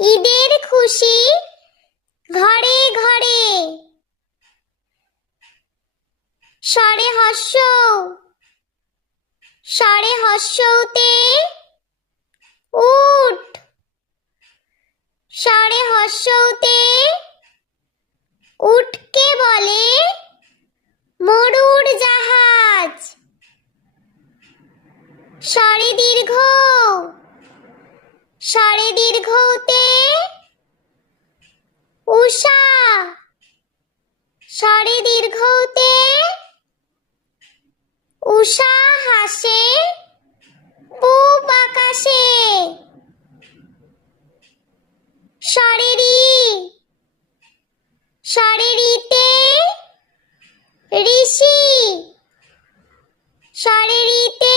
ঈদের খুশি ঘরে ঘরে। স্বরে হস্যৌ, স্বরে হস্যৌতে উট। স্বরে হস্যৌতে উটকে বলে মরুর জাহাজ। স্বরে দীর্ঘ, স্বরে দীর্ঘতে উষা। স্বরে দীর্ঘতে উষা হাসে পূব আকাশে। স্বরে রি, স্বরে রিতে ঋষি। স্বরে রিতে